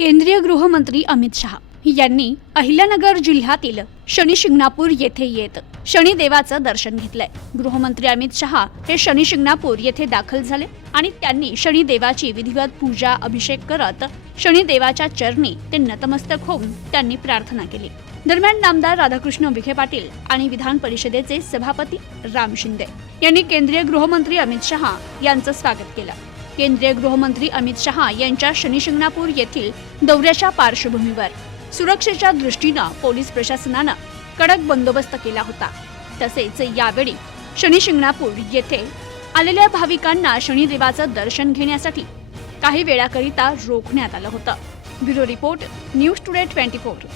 केंद्रीय गृहमंत्री अमित शहा यांनी अहिल्यानगर जिल्ह्यातील शनी शिंगणापूर येथे येत शनिदेवाचं दर्शन घेतलंय। गृहमंत्री अमित शहा हे शनी शिंगणापूर येथे दाखल झाले आणि त्यांनी शनिदेवाची विधिवत पूजा अभिषेक करत शनिदेवाच्या चरणी ते नतमस्तक होऊन त्यांनी प्रार्थना केली। दरम्यान नामदार राधाकृष्ण विखे पाटील आणि विधान परिषदेचे सभापती राम शिंदे यांनी केंद्रीय गृहमंत्री अमित शहा यांचं स्वागत केलं। केंद्रीय गृहमंत्री अमित शहा यांच्या शनी शिंगणापूर येथील दौऱ्याच्या पार्श्वभूमीवर सुरक्षेच्या दृष्टीने पोलीस प्रशासनाने कडक बंदोबस्त केला होता। तसेच यावेळी शनी शिंगणापूर येथे आलेल्या भाविकांना शनिदेवाचं दर्शन घेण्यासाठी काही वेळाकरिता रोखण्यात आलं होतं। Bureau report, news today 24।